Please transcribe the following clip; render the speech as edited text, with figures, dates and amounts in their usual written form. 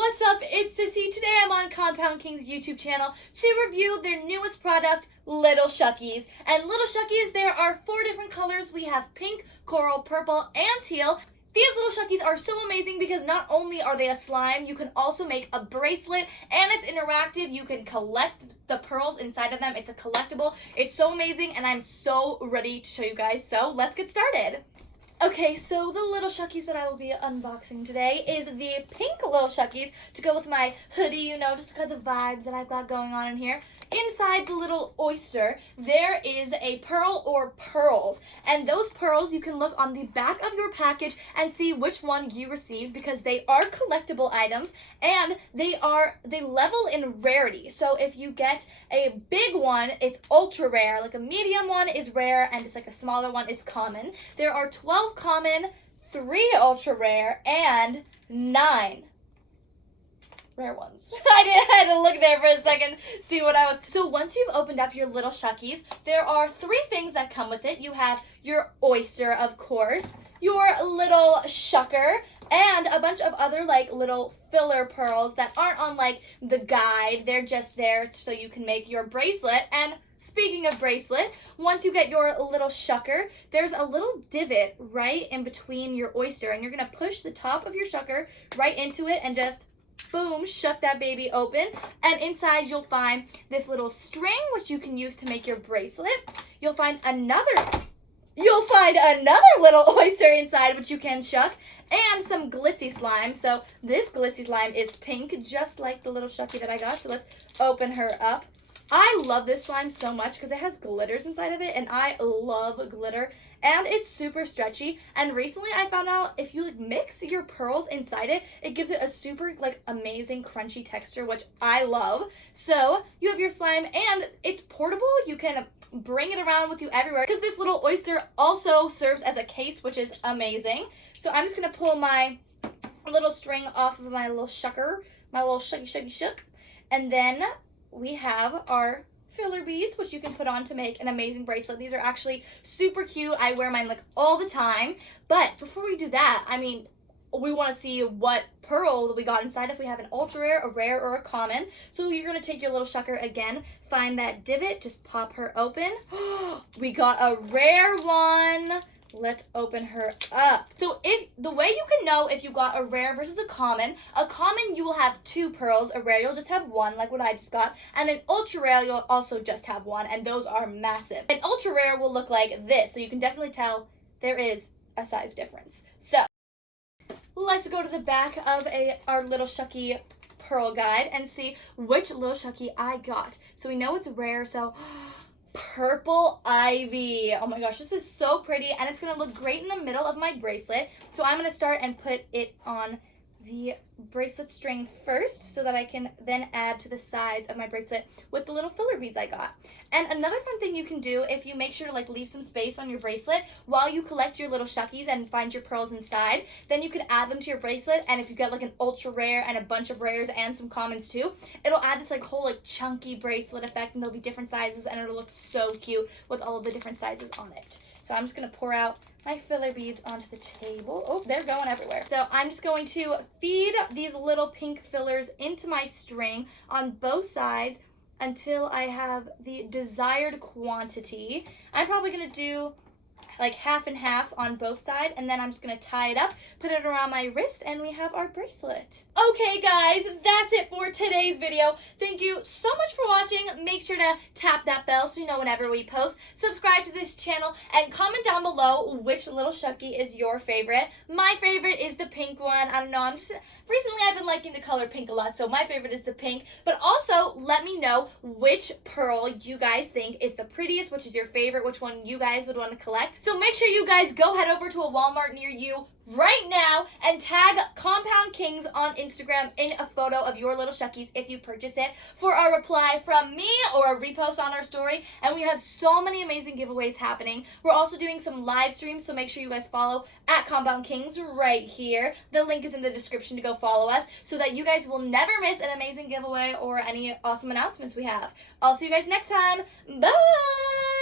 what's up? It's Sissy. Today I'm on Compound King's YouTube channel to review their newest product, Lil Shuckies. And Lil Shuckies, there are 4 different colors. We have pink, coral, purple, and teal. These Lil Shuckies are so amazing because not only are they a slime, you can also make a bracelet, and it's interactive. You can collect the pearls inside of them. It's a collectible. It's so amazing, and I'm so ready to show you guys. So let's get started. Okay, so the Lil Shuckies that I will be unboxing today is the pink Lil Shuckies to go with my hoodie, you know, just kind of the vibes that I've got going on in here. Inside the little oyster, there is a pearl or pearls, and those pearls, you can look on the back of your package and see which one you received because they are collectible items, and they level in rarity. So if you get a big one, it's ultra rare, like a medium one is rare, and just like a smaller one is common. There are 12 common, 3 ultra rare, and 9 rare ones. I had to look there for a second, see what I was. So once you've opened up your Lil Shuckies, there are 3 things that come with it. You have your oyster, of course, your little shucker, and a bunch of other like little filler pearls that aren't on like the guide. They're just there so you can make your bracelet. And speaking of bracelet, once you get your little shucker, there's a little divot right in between your oyster, and you're gonna push the top of your shucker right into it and just boom, shuck that baby open. And inside you'll find this little string which you can use to make your bracelet. You'll find another little oyster inside which you can shuck, and some glitzy slime. So this glitzy slime is pink, just like the little shucky that I got. So let's open her up. I love this slime so much because it has glitters inside of it, and I love glitter, and it's super stretchy. And recently I found out if you like mix your pearls inside it, it gives it a super like amazing crunchy texture, which I love. So you have your slime, and it's portable. You can bring it around with you everywhere because this little oyster also serves as a case, which is amazing. So I'm just gonna pull my little string off of my little shucker, my little shucky shook, and then we have our filler beads, which you can put on to make an amazing bracelet. These are actually super cute. I wear mine like all the time. But before we do that, I mean, we want to see what pearl we got inside, if we have an ultra rare, a rare, or a common. So you're going to take your little shucker again, find that divot, just pop her open. We got a rare one. Let's open her up. So if the way you can know if you got a rare versus a common you will have 2 pearls. A rare you'll just have 1, like what I just got, and an ultra rare you'll also just have 1, and those are massive. An ultra rare will look like this, so you can definitely tell there is a size difference. So let's go to the back of our Lil Shucky pearl guide and see which Lil Shucky I got. So we know it's rare, so purple ivy. Oh my gosh, this is so pretty, and it's gonna look great in the middle of my bracelet. So I'm gonna start and put it on the bracelet string first so that I can then add to the sides of my bracelet with the little filler beads I got. And another fun thing you can do, if you make sure to like leave some space on your bracelet while you collect your Lil Shuckies and find your pearls inside, then you can add them to your bracelet. And if you get like an ultra rare and a bunch of rares and some commons too, it'll add this like whole like chunky bracelet effect, and there'll be different sizes, and it'll look so cute with all of the different sizes on it. So I'm just gonna pour out my filler beads onto the table. Oh, they're going everywhere. So I'm just going to feed these little pink fillers into my string on both sides until I have the desired quantity. I'm probably gonna do like half and half on both sides, and then I'm just gonna tie it up, put it around my wrist, and we have our bracelet. Okay guys, that's it for today's video. Thank you so much for watching. Make sure to tap that bell so you know whenever we post. Subscribe to this channel and comment down below which Lil Shucky is your favorite. My favorite is the pink one. I don't know, recently I've been liking the color pink a lot, so my favorite is the pink. But also, let me know which pearl you guys think is the prettiest, which is your favorite, which one you guys would want to collect. So make sure you guys go head over to a Walmart near you right now and tag Compound Kings on Instagram in a photo of your Lil Shuckies if you purchase it for a reply from me or a repost on our story. And we have so many amazing giveaways happening. We're also doing some live streams, so make sure you guys follow at Compound Kings right here. The link is in the description to go follow us so that you guys will never miss an amazing giveaway or any awesome announcements we have. I'll see you guys next time. Bye!